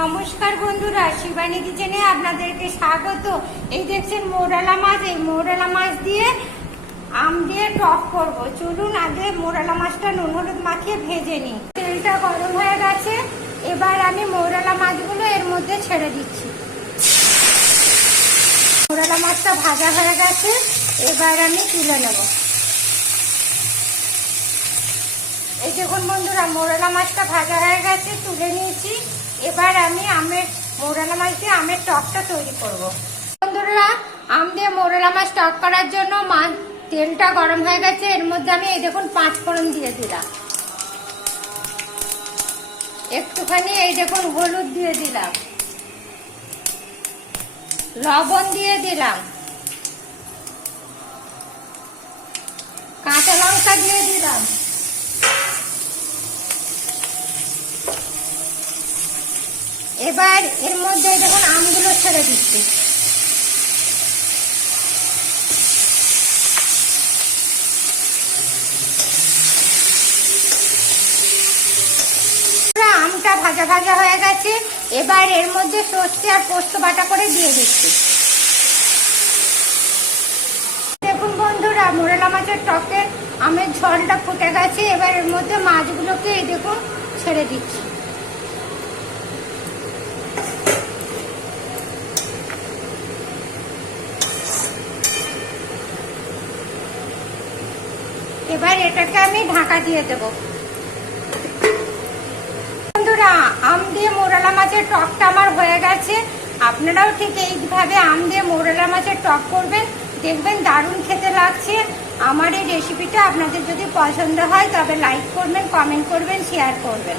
নমস্কার বন্ধুরা, শিবানী কিচেনে আপনাদেরকে স্বাগত। এই দেখছেন মৌরালা মাছ। এই মৌরালা মাছ দিয়ে আম দিয়ে টক করব। চলুন আগে মৌরালা মাছটা নুন হলুদ মাখিয়ে ভেজে নিই। তেলটা গরম হয়ে গেছে, এবার আমি মৌরালা মাছগুলো এর মধ্যে ছেড়ে দিচ্ছি। মৌরালা মাছটা ভাজা হয়ে গেছে, এবার আমি তুলে নেব। এই দেখুন বন্ধুরা, মৌরালা মাছটা ভাজা হয়ে গেছে, তুলে নিয়েছি। এবার আমি মৌরালা মাছ দিয়ে আমের টকটা তৈরি করব। বন্ধুরা, আম দিয়ে মৌরালা মাছ টক করার জন্য তেলটা গরম হয়ে গেছে, এর মধ্যে আমি এই দেখুন 5 ফোড়ন দিয়ে দিলাম। একটুখানি এই দেখুন হলুদ দিয়ে দিলাম, লবণ দিয়ে দিলাম, কাঁচা লঙ্কা দিয়ে দিলাম, এবার এর মধ্যে দেখুন আমগুলো ছেড়ে দিচ্ছি। আমটা ভাজা ভাজা হয়ে গেছে, এবার এর মধ্যে সর্ষে আর পোস্ত বাটা করে দিয়ে দিচ্ছি। দেখুন বন্ধুরা, মৌরালা মাছের টকে আমের ঝোলটা ফুটে গেছে, এবার এর মধ্যে মাছগুলোকে এই দেখুন ছেড়ে দিচ্ছি। এবার এটাকে আমি ঢাকা দিয়ে দেব। বন্ধুরা, আম দিয়ে মৌরালা মাছের টকটা আমার হয়ে গেছে। আপনারাও ঠিক এইভাবে আম দিয়ে মৌরালা মাছের টক করবেন, দেখবেন দারুণ খেতে লাগছে। আমার এই রেসিপিটা আপনাদের যদি পছন্দ হয় তবে লাইক করবেন, কমেন্ট করবেন, শেয়ার করবেন।